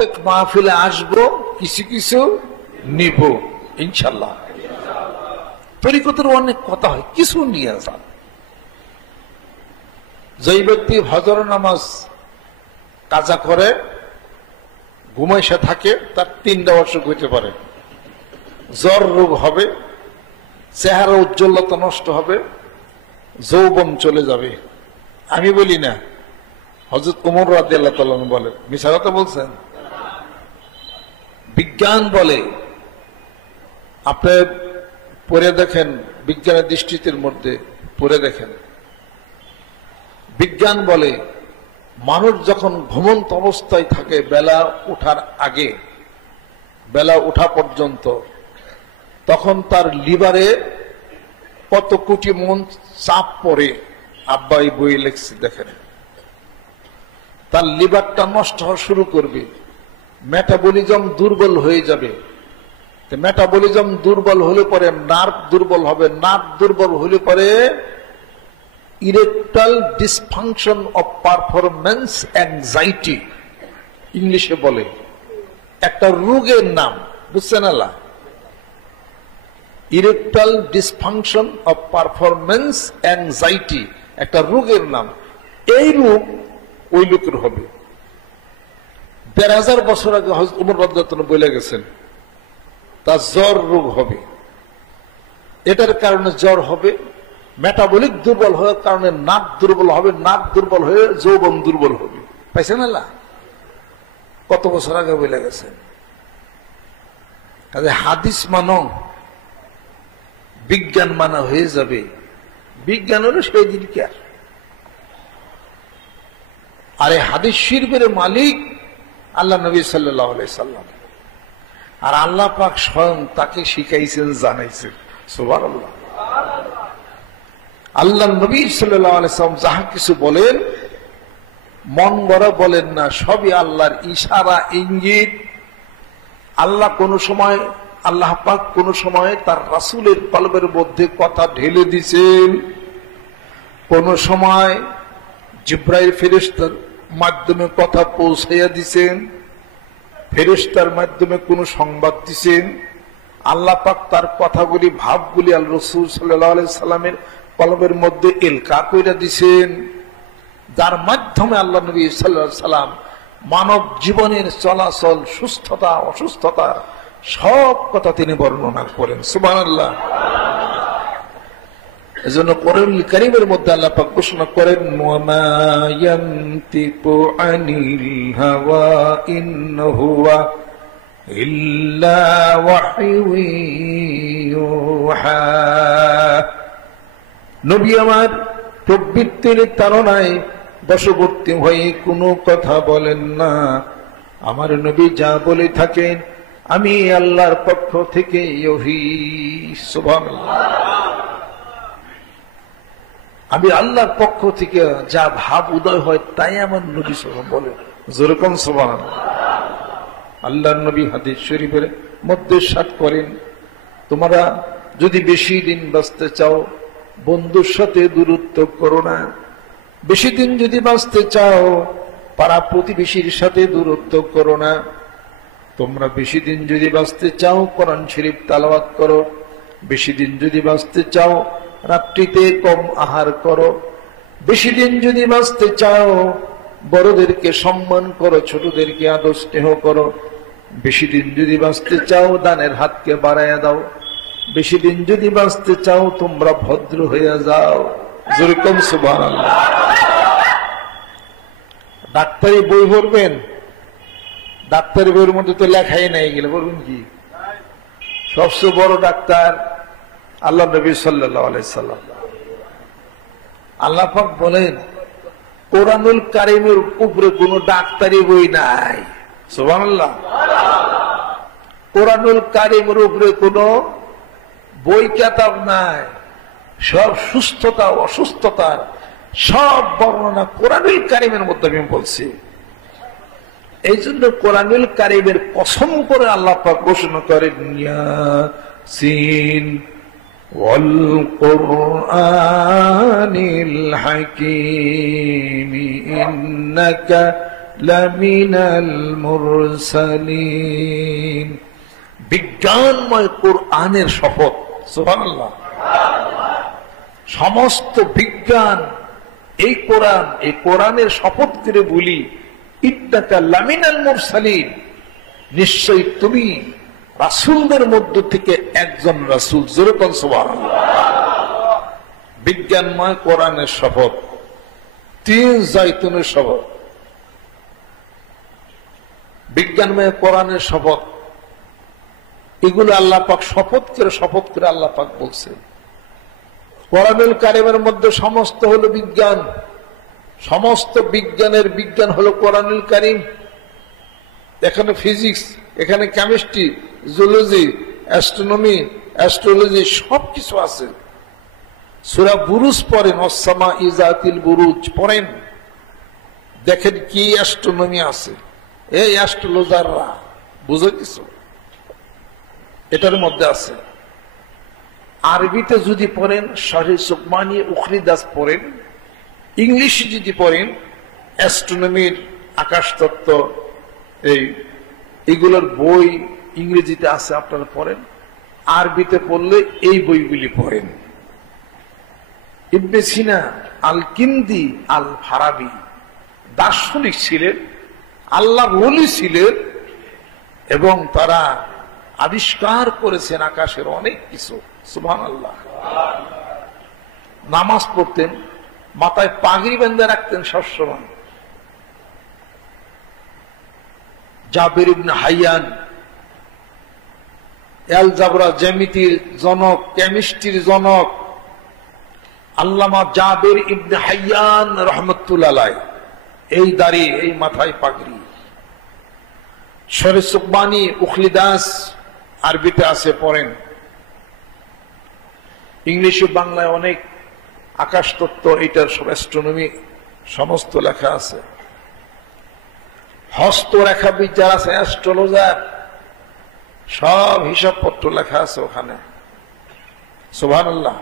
প্রত্যেক মাহফিলে আসবো, কিছু কিছু নিব ইনশাল্লাহ। তরিকতের অনেক কথা হয়, কিছু নিয়ে যান। যেই ব্যক্তি হজর নামাজ কাজা করে ঘুমাইসা থাকে, তার 3টা অসুখ হইতে পারে। জ্বর রোগ হবে, চেহারা উজ্জ্বলতা নষ্ট হবে, যৌবন চলে যাবে। আমি বলি না, হযরত ওমর রাদিয়াল্লাহু তাআলা বলেন। মিছা কথা বলছেন? বিজ্ঞান বলে, আপনি পড়ে দেখেন, বিজ্ঞানের দৃষ্টির মধ্যে পড়ে দেখেন, বিজ্ঞান বলে মানুষ যখন ঘুমন্ত অবস্থায় থাকে বেলা ওঠার আগে, বেলা ওঠা পর্যন্ত, তখন তার লিভারে কত কোটি মন চাপ পড়ে। আব্বাই বই লেখছে, দেখেন, তার লিভারটা নষ্ট হওয়া শুরু করবে, মেটাবলিজম দুর্বল হয়ে যাবে। মেটাবলিজম দুর্বল হলে পরে নার্ভ দুর্বল হবে, নার্ভ দুর্বল হলে পরে erectile dysfunction of performance anxiety ইংলিশে বলে, একটা রোগের নাম, বুঝছেন? Allah, erectile dysfunction of performance anxiety একটা রোগের নাম। এই রোগ ওই লোকের হবে। ১৫০০ বছর আগে হযরত ওমর রাদিয়াল্লাহু আনহু বলে গেছেন, তার জ্বর রোগ হবে। এটার কারণে জ্বর হবে, মেটাবলিক দুর্বল হওয়ার কারণে নাক দুর্বল হবে, নাক দুর্বল হয়ে যৌবন দুর্বল হবে। পাইছেন? আল্লাহ কত বছর আগে বলে গেছেন। কাজে হাদিস মানো, বিজ্ঞান মানা হয়ে যাবে। বিজ্ঞান হলো সেই দিনকে। আর এই হাদিস শরীফের মালিক আল্লাহ নবী সাল্লাল্লাহু আলাইহি সাল্লাম, আর আল্লাহ পাক স্বয়ং তাকে শিখাইছেন, জানাইছেন। সুবহানাল্লাহ। আল্লাহ নবী সাল্লাল্লাহু আলাইহি সাল্লাম যাহা কিছু বলেন, মন গড়া বলেন না, সবই আল্লাহর ইশারা, ইঙ্গিত। আল্লাহ কোন সময়, আল্লাহ পাক কোন সময় তার রাসূলের কলবের মধ্যে কথা ঢেলে দিয়েছেন, কোন সময় জিবরাইল ফেরেশতার মাধ্যমে কথা পৌঁছাইয়া দিয়েছেন, ফেরেশতার মাধ্যমে কোন সংবাদ দিয়েছেন। আল্লাহ পাক তার কথাগুলি, ভাবগুলি আল রাসূল সাল্লাল্লাহু আলাইহি সাল্লামের কলবের মধ্যে এলকা কইরা দিয়েছেন, যার মাধ্যমে আল্লাহ নবী সাল্লাল্লাহু আলাইহি সাল্লাম মানব জীবনের চলাচল, সুস্থতা, অসুস্থতা সব কথা তিনি বর্ণনা করেন। সুবহানাল্লাহ। এজন্য কোরআন কারীমের মধ্যে আল্লাহ পাক ঘোষণা করেন, ওয়ামা ইয়ানতিকু আনিল হাওয়া ইন হুয়া ইল্লা ওয়াহয়ু ইউহা। নবী আমার প্রবৃত্তির তাড়নায় বশবর্তী হয়ে কোনো কথা বলেন না। আমার নবী যা বলে থাকেন, আমি আল্লাহর পক্ষ থেকে ওহী। সুবহানাল্লাহ। আমি আল্লাহর পক্ষ থেকে যা ভাব উদয় হয় তাই আমার নবী সাল্লাল্লাহু আলাইহি ওয়াসাল্লাম বলেন। যেরকম সুবহানাল্লাহ। আল্লাহর নবী হাদিস শরীফের মধ্যে ইরশাদ করেন, তোমরা যদি বেশি দিন বাঁচতে চাও, বন্ধুর সাথে দূরত্ব করো না। বেশি দিন যদি বাঁচতে চাও, পাড়া প্রতিবেশীর সাথে দূরত্ব করো না। তোমরা বেশি দিন যদি বাঁচতে চাও, কোরআন শরীফ তেলাওয়াত করো। বেশি দিন যদি বাঁচতে চাও, রাত্রিতে কম আহার করো। বেশি দিন যদি বাঁচতে চাও, বড়দেরকে সম্মান করো, ছোটদেরকে আদর স্নেহ করো। বেশি দিন যদি বাঁচতে চাও, দানের হাতকে বাড়াইয়া দাও। বেশি দিন যদি বাঁচতে চাও, তোমরা ভদ্র হয়ে যাও। যেরকম সুবহানাল্লাহ। ডাক্তারি বই পড়বেন, ডাক্তারি বইয়ের মধ্যে তো লেখাই নাই, গেলে বলবেন কি? সবচেয়ে বড় ডাক্তার আল্লাহ নবী সাল্লাল্লাহু আলাইহি সাল্লাম। আল্লাহ পাক বলেন, কোরআনুল কারীমের উপরে কোন ডাক্তারি বই নাই। সুবহানাল্লাহ। কোরআনুল কারীমের উপরে কোন বই কিতাব নাই। সব সুস্থতা, অসুস্থতা সব বর্ণনা কোরআনুল কারীমের মধ্যে আমি বলছি। এই জন্য কোরআনুল কারীমের কসম করে আল্লাহ পাক ঘোষণা করেন, ইয়াসিন ওয়াল কুরআনিল হাকীম ইন্নাকা লামিনাল মুরসালিন। বিজ্ঞানময় কোরআনের শপথ, সুবহানাল্লাহ। সমস্ত বিজ্ঞান এই কোরআন, এই কোরআনের শপথ করে বলি, ইন্নাকা লামিনাল মুরসালিন, নিশ্চয়ই তুমি রাসূলদের মধ্য থেকে একজন রাসূল। জোরে বল সুবহানাল্লাহ। বিজ্ঞানময় কোরআনের শপথ, তিন জাইতুনের শপথ, বিজ্ঞানময় কোরআনের শপথ, এগুলো আল্লাহ পাক শপথ করে আল্লাহ পাক বলছে। কোরআনুল কারীমের মধ্যে সমস্ত হলো বিজ্ঞান, সমস্ত বিজ্ঞানের বিজ্ঞান হলো কোরআনুল কারীম। এখানে ফিজিক্স, এখানে কেমিস্ট্রি, জুলজি, অ্যাস্ট্রোনমি, অ্যাস্ট্রোলজি সবকিছু আছে। সূরা বুরুজ পড়েন, ওয়াস-সামা ইযাতিল বুরুজ পড়েন, দেখেন কি অ্যাস্ট্রোনমি আছে। এই অ্যাস্ট্রোলজাররা বুঝে কিছু এটার মধ্যে আছে। আরবিতে যদি পড়েন শারহি সুকমানি, উখরিদাস পড়েন, ইংলিশে যদি পড়েন অ্যাস্ট্রোনমির, আকাশতত্ত্ব, এইগুলোর বই ইংরেজিতে আছে, আপনারা পড়েন। আরবিতে পড়লে এই বইগুলি পড়েন। ইবনে সিনা, আল কিন্দি, আল ফারাবি দার্শনিক ছিলেন, আল্লাহর ওলি ছিলেন, এবং তারা আবিষ্কার করেছেন আকাশের অনেক কিছু। সুবহানাল্লাহ। নামাজ পড়তেন, মাথায় পাগড়ি বেঁধে রাখতেন সবসময়। জাবির ইবনে হাইয়ান, অ্যালজাবরা, জ্যামিতির জনক, কেমিস্ট্রির জনক আল্লামা জাবির ইবনে হাইয়ান রাহমাতুল্লাহ আলাইহি, এই দাড়ি, এই মাথায় পাগড়ি। শারহি সুকমানি, উখরিদাস আরবিতে আছে, পড়েন। ইংলিশে, বাংলায় অনেক আকাশ তত্ত্ব, এটার সব অ্যাস্ট্রোনমি সমস্ত লেখা আছে। হস্তরেখাবিদ যারা আছে, অ্যাস্ট্রোলজার, সব হিসাবপত্র লেখা আছে ওখানে। সুবহানাল্লাহ।